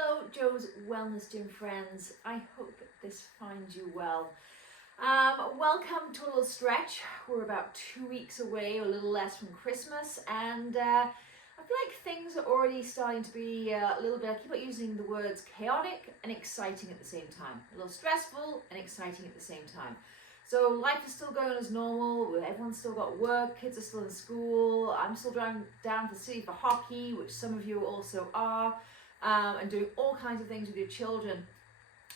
Hello, Joe's Wellness Gym friends. I hope this finds you well. Welcome to a little stretch. We're about 2 weeks away, or a little less, from Christmas, and I feel like things are already starting to be a little bit, I keep on using the words chaotic and exciting at the same time. A little stressful and exciting at the same time. So life is still going as normal, everyone's still got work, kids are still in school, I'm still driving down to the city for hockey, which some of you also are, and doing all kinds of things with your children.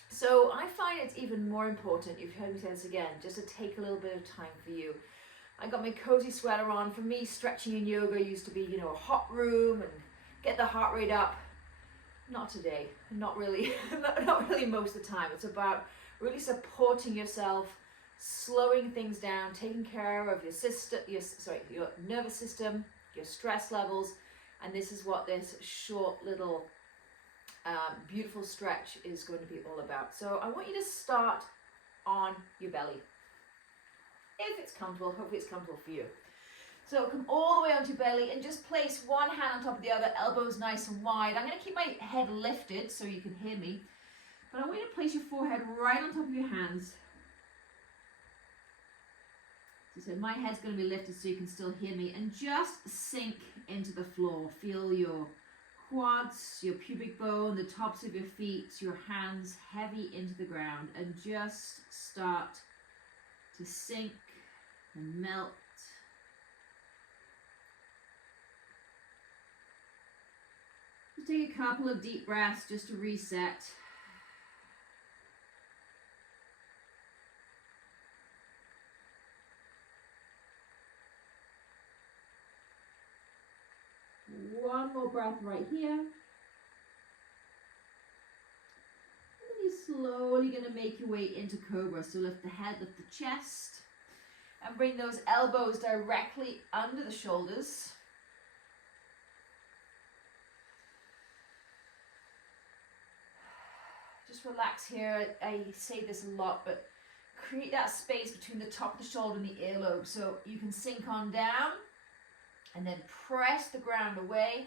So I find it's even more important, you've heard me say this again, just to take a little bit of time for you. I got my cozy sweater on. For me, stretching and yoga used to be, a hot room and get the heart rate up. Not today, not really, not really most of the time. It's about really supporting yourself, slowing things down, taking care of your nervous system, your stress levels, and this is what this short little beautiful stretch is going to be all about. So I want you to start on your belly. If it's comfortable, hopefully it's comfortable for you. So come all the way onto your belly and just place one hand on top of the other, elbows nice and wide. I'm going to keep my head lifted so you can hear me, but I want you to place your forehead right on top of your hands. So my head's going to be lifted so you can still hear me, and just sink into the floor. Feel your quads, your pubic bone, the tops of your feet, your hands heavy into the ground, and just start to sink and melt. Just take a couple of deep breaths just to reset. One more breath right here. And then you're slowly going to make your way into Cobra. So lift the head, lift the chest, and bring those elbows directly under the shoulders. Just relax here. I say this a lot, but create that space between the top of the shoulder and the earlobe so you can sink on down. And then press the ground away.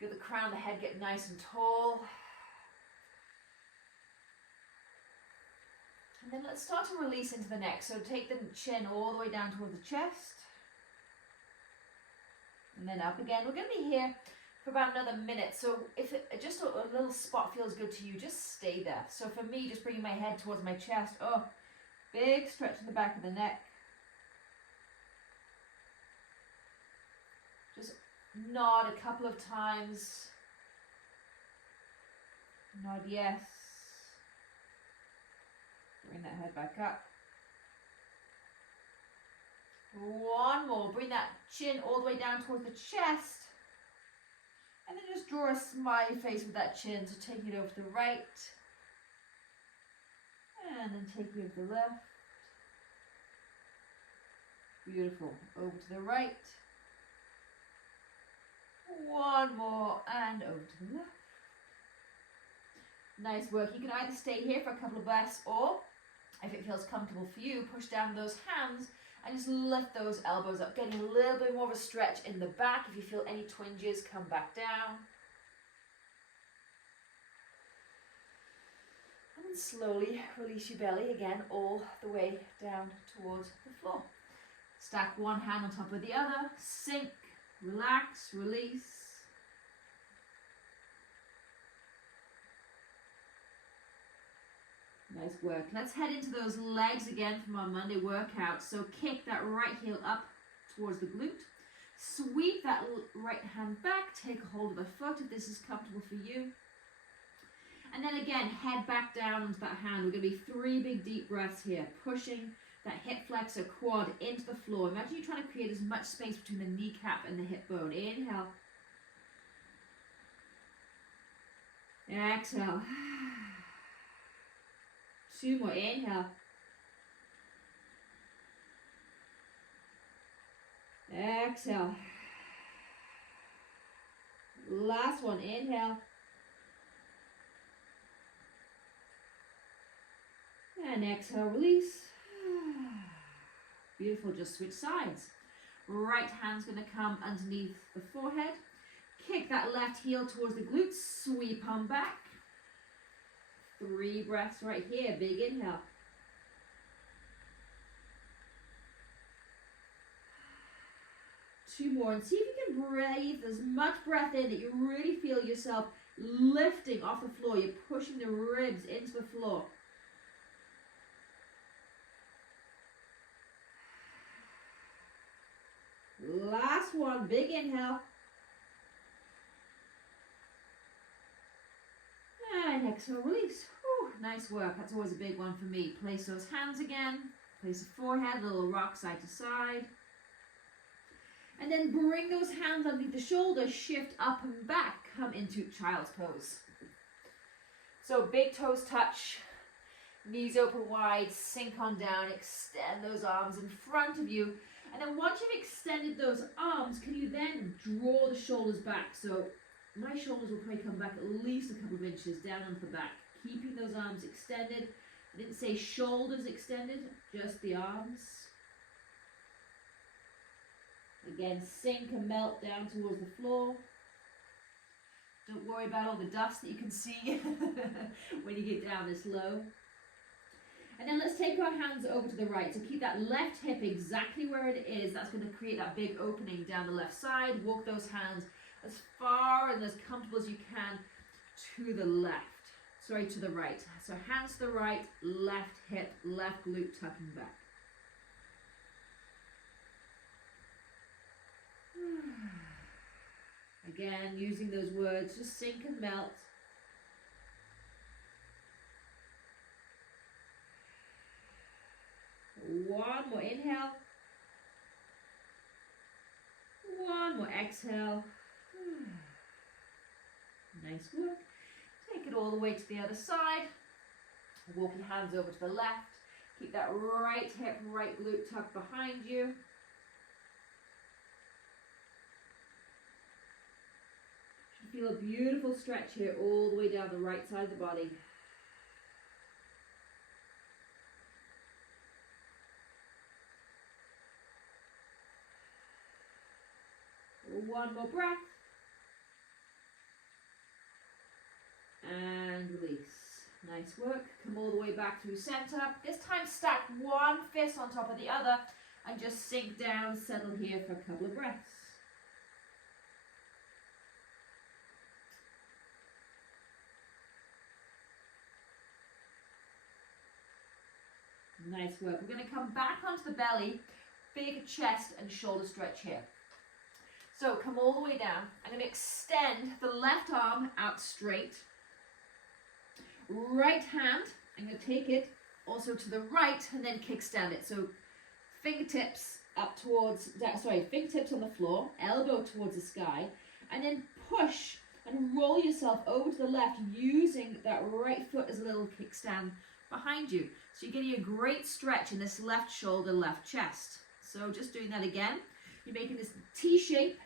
Feel the crown of the head get nice and tall. And then let's start to release into the neck. So take the chin all the way down toward the chest. And then up again. We're going to be here for about another minute. So if just a little spot feels good to you, just stay there. So for me, just bringing my head towards my chest. Oh, big stretch in the back of the neck. Just nod a couple of times. Nod yes. Bring that head back up. One more. Bring that chin all the way down towards the chest. And then just draw a smiley face with that chin. So take it over to the right. And then take it over to the left. Beautiful. Over to the right. One more, and over to the left. Nice work. You can either stay here for a couple of breaths, or if it feels comfortable for you, push down those hands and just lift those elbows up, getting a little bit more of a stretch in the back. If you feel any twinges, come back down. And then slowly release your belly again all the way down towards the floor. Stack one hand on top of the other, sink. Relax, release. Nice work. Let's head into those legs again from our Monday workout. So kick that right heel up towards the glute. Sweep that right hand back. Take a hold of the foot if this is comfortable for you. And then again, head back down onto that hand. We're going to be 3 big deep breaths here. Pushing that hip flexor quad into the floor. Imagine you're trying to create as much space between the kneecap and the hip bone. Inhale. Exhale. 2 more. Inhale. Exhale. Last one. Inhale. And exhale. Release. Beautiful, just switch sides. Right hand's going to come underneath the forehead. Kick that left heel towards the glutes, sweep on back. 3 breaths right here. Big inhale. 2 more, and see if you can breathe as much breath in that you really feel yourself lifting off the floor. You're pushing the ribs into the floor. Last one, big inhale. And exhale, release. Whew, nice work. That's always a big one for me. Place those hands again. Place the forehead, a little rock side to side. And then bring those hands underneath the shoulders, shift up and back, come into child's pose. So big toes touch, knees open wide, sink on down, extend those arms in front of you. And then once you've extended those arms, can you then draw the shoulders back? So my shoulders will probably come back at least a couple of inches down onto the back, keeping those arms extended. I didn't say shoulders extended, just the arms. Again, sink and melt down towards the floor. Don't worry about all the dust that you can see when you get down this low. And then let's take our hands over to the right. So keep that left hip exactly where it is. That's going to create that big opening down the left side. Walk those hands as far and as comfortable as you can to the left. Sorry, to the right. So hands to the right, left hip, left glute tucking back. Again, using those words, just sink and melt. One more inhale. One more exhale. Nice work. Take it all the way to the other side. Walk your hands over to the left. Keep that right hip, right glute tucked behind you. Feel a beautiful stretch here all the way down the right side of the body. One more breath. And release. Nice work. Come all the way back to center. This time stack one fist on top of the other and just sink down, settle here for a couple of breaths. Nice work. We're going to come back onto the belly, big chest and shoulder stretch here. So come all the way down. I'm going to extend the left arm out straight. Right hand, I'm going to take it also to the right and then kickstand it. So fingertips up towards, fingertips on the floor, elbow towards the sky, and then push and roll yourself over to the left using that right foot as a little kickstand behind you. So you're getting a great stretch in this left shoulder, left chest. So just doing that again. You're making this T shape.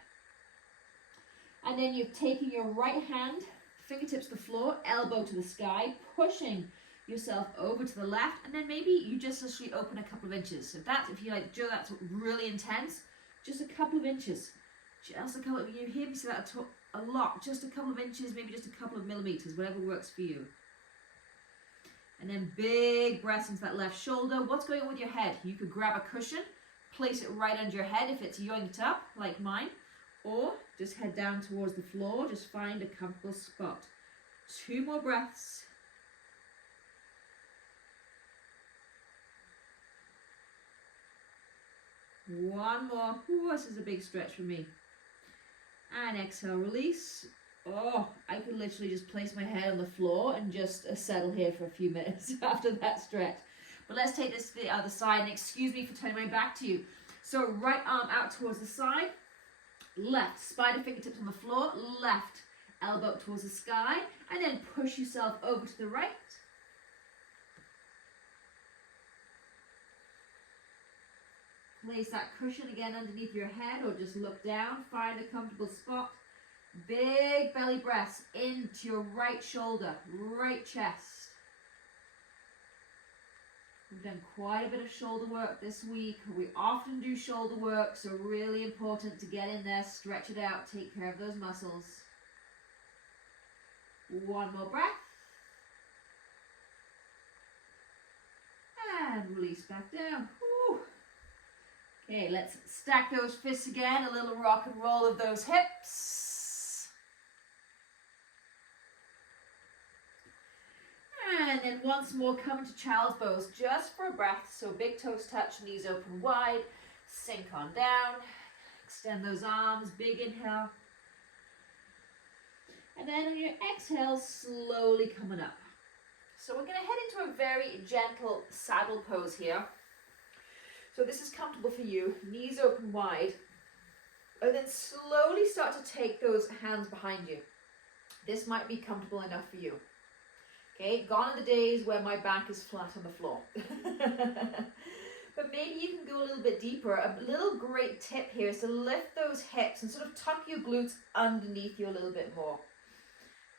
And then you're taking your right hand, fingertips to the floor, elbow to the sky, pushing yourself over to the left. And then maybe you just literally open a couple of inches. So if you like, Joe, that's really intense, just a couple of inches. Just a couple of, you hear me say that a lot. Just a couple of inches, maybe just a couple of millimeters, whatever works for you. And then big breaths into that left shoulder. What's going on with your head? You could grab a cushion, place it right under your head if it's yoinked up, like mine. Or just head down towards the floor. Just find a comfortable spot. 2 more breaths. One more. Ooh, this is a big stretch for me. And exhale, release. Oh, I could literally just place my head on the floor and just settle here for a few minutes after that stretch. But let's take this to the other side, and excuse me for turning my back to you. So right arm out towards the side, left, spider fingertips on the floor, left elbow towards the sky, and then push yourself over to the right. Place that cushion again underneath your head or just look down, find a comfortable spot. Big belly breaths into your right shoulder, right chest. We've done quite a bit of shoulder work this week. We often do shoulder work, so really important to get in there, stretch it out, take care of those muscles. One more breath. release back down. Woo. Okay, let's stack those fists again. A little rock and roll of those hips. And then once more, come into child's pose just for a breath. So big toes touch, knees open wide. Sink on down. Extend those arms. Big inhale. And then on your exhale, slowly coming up. So we're going to head into a very gentle saddle pose here. So this is comfortable for you. Knees open wide. And then slowly start to take those hands behind you. This might be comfortable enough for you. Okay, gone are the days where my back is flat on the floor. But maybe you can go a little bit deeper. A little great tip here is to lift those hips and sort of tuck your glutes underneath you a little bit more.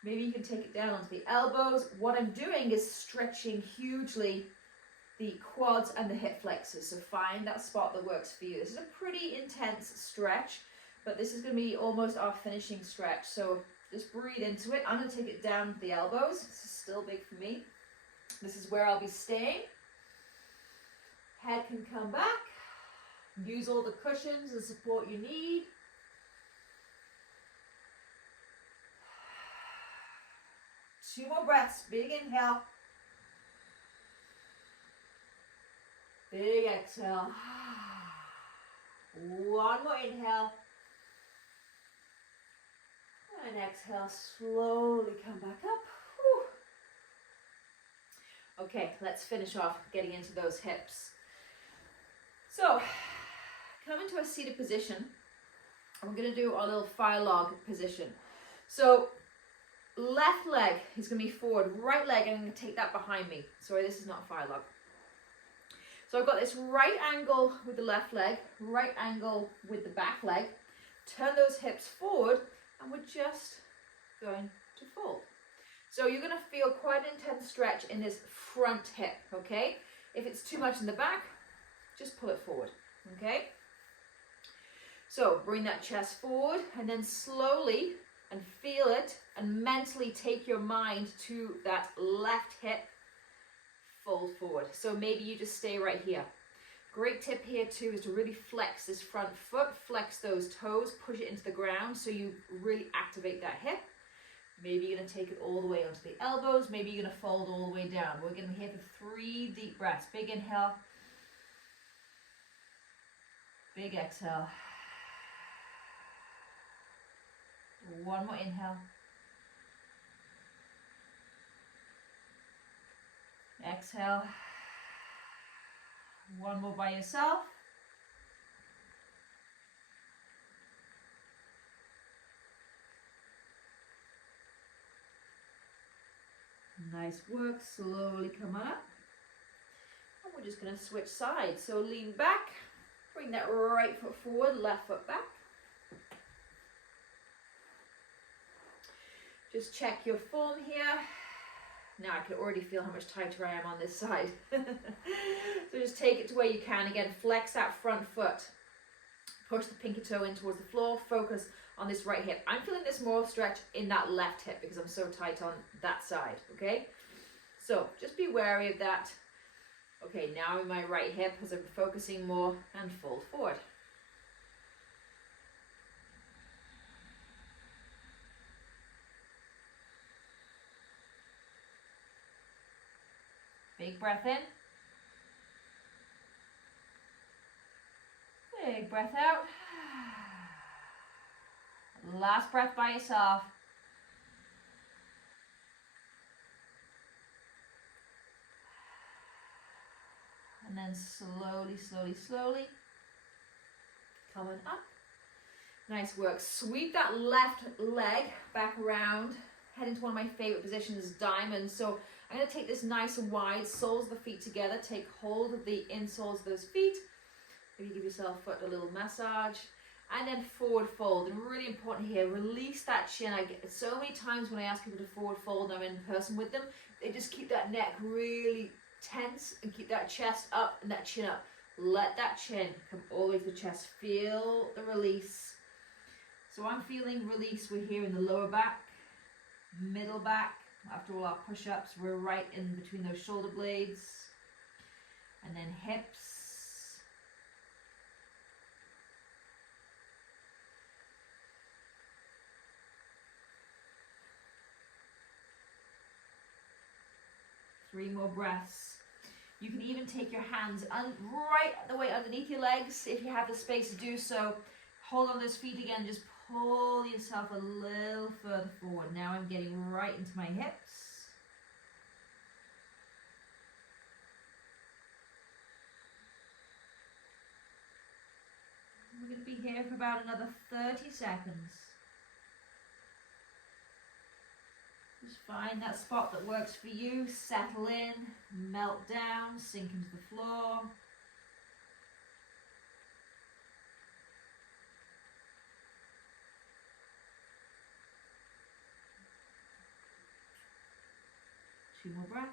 Maybe you can take it down onto the elbows. What I'm doing is stretching hugely the quads and the hip flexors. So find that spot that works for you. This is a pretty intense stretch, but this is going to be almost our finishing stretch. So just breathe into it. I'm going to take it down to the elbows. This is still big for me. This is where I'll be staying. Head can come back. Use all the cushions and support you need. Two more breaths. Big inhale. Big exhale. One more inhale. And exhale. Slowly come back up. Whew. Okay, let's finish off getting into those hips. So, come into a seated position. We're going to do our little fire log position. So, left leg is going to be forward. Right leg, I'm going to take that behind me. Sorry, this is not fire log. So I've got this right angle with the left leg, right angle with the back leg. Turn those hips forward, and we're just going to fold. So you're going to feel quite an intense stretch in this front hip, okay? If it's too much in the back, just pull it forward, okay? So bring that chest forward, and then slowly, and feel it, and mentally take your mind to that left hip, fold forward. So maybe you just stay right here. Great tip here too is to really flex this front foot, flex those toes, push it into the ground so you really activate that hip. Maybe you're going to take it all the way onto the elbows. Maybe you're going to fold all the way down. We're going to be here for 3 deep breaths. Big inhale. Big exhale. One more inhale. Exhale. One more by yourself. Nice work. Slowly come up. And we're just going to switch sides. So lean back. Bring that right foot forward, left foot back. Just check your form here. Now I can already feel how much tighter I am on this side. So just take it to where you can. Again, flex that front foot. Push the pinky toe in towards the floor. Focus on this right hip. I'm feeling this more stretch in that left hip because I'm so tight on that side, okay? So just be wary of that. Okay, now in my right hip as I'm focusing more, and fold forward. Big breath in. Big breath out. Last breath by yourself. And then slowly, slowly, slowly coming up. Nice work. Sweep that left leg back around. Head into one of my favorite positions, diamond. So I'm going to take this nice and wide, soles of the feet together. Take hold of the insoles of those feet. Maybe give yourself foot a little massage. And then forward fold. And really important here, release that chin. I get so many times when I ask people to forward fold, I'm in person with them, they just keep that neck really tense and keep that chest up and that chin up. Let that chin come all the way to the chest. Feel the release. So I'm feeling release. We're here in the lower back, middle back. After all our push-ups, we're right in between those shoulder blades. And then hips. Three more breaths. You can even take your hands right the way underneath your legs if you have the space to do so. Hold on those feet again, just pull yourself a little further forward. Now I'm getting right into my hips. We're going to be here for about another 30 seconds. Just find that spot that works for you, settle in, melt down, sink into the floor. Two more breaths.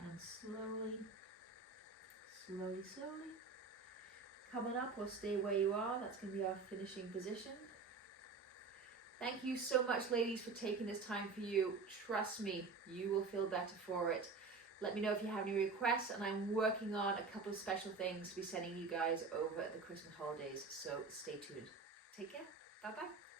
And slowly, slowly. Coming up, or stay where you are. That's going to be our finishing position. Thank you so much, ladies, for taking this time for you. Trust me, you will feel better for it. Let me know if you have any requests, and I'm working on a couple of special things to be sending you guys over the Christmas holidays, so stay tuned. Take care. Bye-bye.